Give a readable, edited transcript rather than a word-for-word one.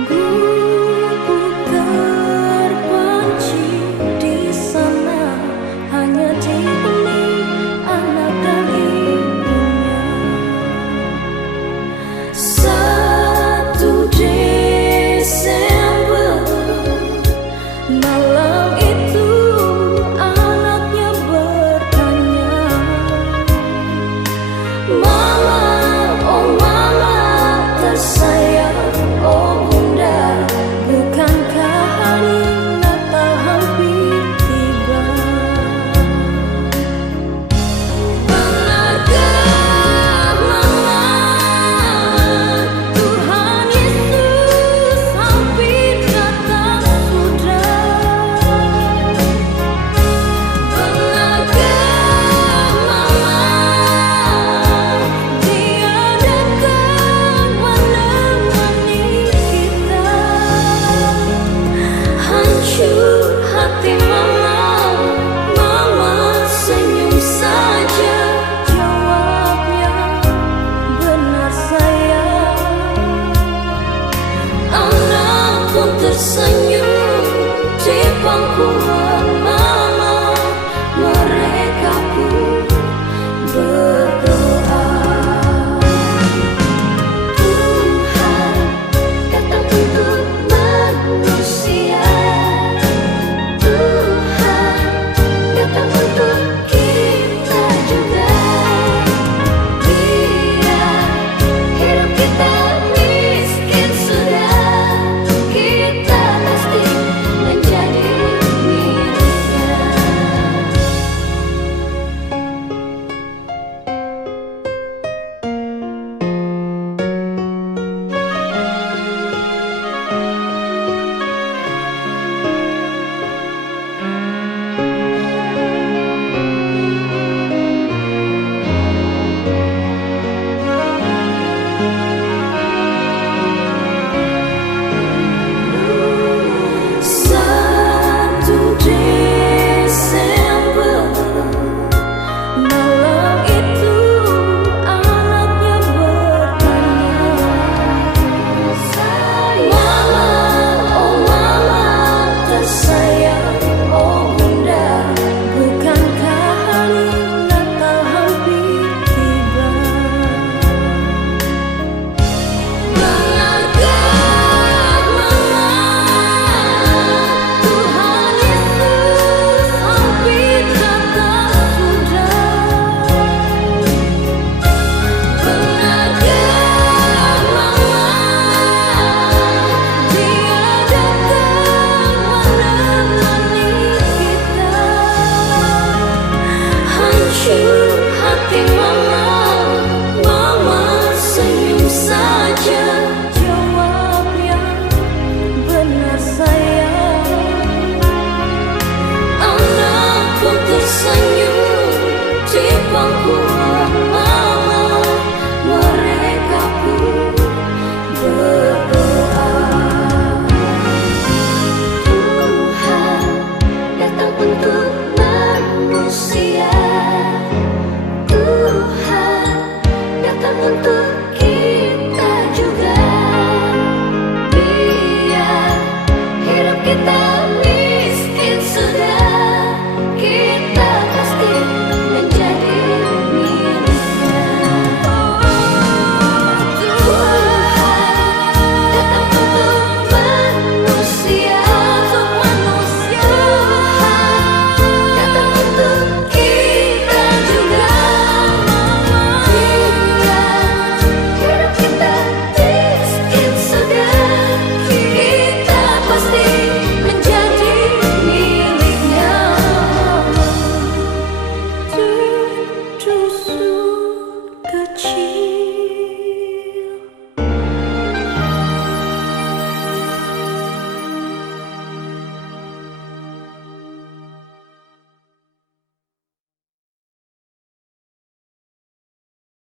Buku terpanci di sana, hanya dihuni anak dan ibunya. 1 Desember, malam itu anaknya bertanya, "Mama, oh mama tersayang, oh bunda, bukankah hari Natal hampir tiba? Benarkah mama, Tuhan Yesus hampir datang sudah? Benarkah mama, Dia datang menemani kita?" Hancur hati mama, mama senyum saja jawabnya, "Benar sayang." Anak pun tersenyum di pangkuan